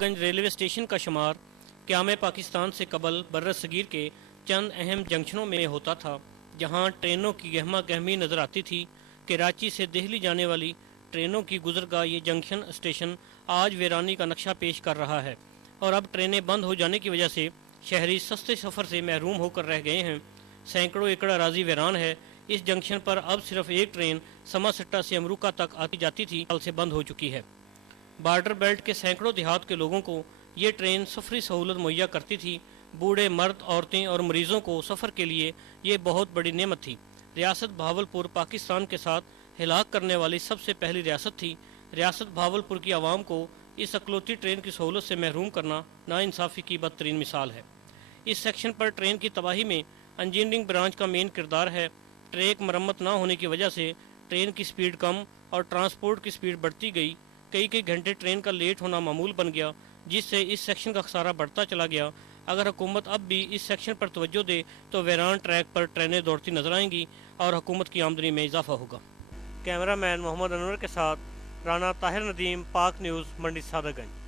Sadatganj railway station का शुमार क़याम पाकिस्तान से कबल बर्र सगीर के चंद अहम जंक्शनों में होता था, जहां ट्रेनों की गहमा गहमी नज़र आती थी। कराची से दिल्ली जाने वाली ट्रेनों की गुजरगाह ये जंक्शन स्टेशन आज वीरानी का नक्शा पेश कर रहा है और अब ट्रेनें बंद हो जाने की वजह से शहरी सस्ते सफ़र से महरूम होकर रह गए हैं। सैकड़ों एकड़ अराजी वीरान है। इस जंक्शन पर अब सिर्फ एक ट्रेन समासट्टा से अमरूका तक आती जाती थी, कल से बंद हो चुकी है। बॉर्डर बेल्ट के सैकड़ों देहात के लोगों को ये ट्रेन सफरी सहूलत मुहैया करती थी। बूढ़े, मर्द, औरतें और मरीज़ों को सफ़र के लिए ये बहुत बड़ी नेमत थी। रियासत भावलपुर पाकिस्तान के साथ हिलाक करने वाली सबसे पहली रियासत थी। रियासत भावलपुर की आवाम को इस अकलौती ट्रेन की सहूलत से महरूम करना नाइंसाफ़ी की बदतरीन मिसाल है। इस सेक्शन पर ट्रेन की तबाही में इंजीनियरिंग ब्रांच का मेन किरदार है। ट्रैक मरम्मत ना होने की वजह से ट्रेन की स्पीड कम और ट्रांसपोर्ट की स्पीड बढ़ती गई। कई घंटे ट्रेन का लेट होना मामूल बन गया, जिससे इस सेक्शन का खसारा बढ़ता चला गया। अगर हुकूमत अब भी इस सेक्शन पर तवज्जो दे तो वीरान ट्रैक पर ट्रेनें दौड़ती नजर आएंगी और हुकूमत की आमदनी में इजाफा होगा। कैमरामैन मोहम्मद अनवर के साथ राना ताहिर नदीम, पाक न्यूज़, मंडी सादतगंज।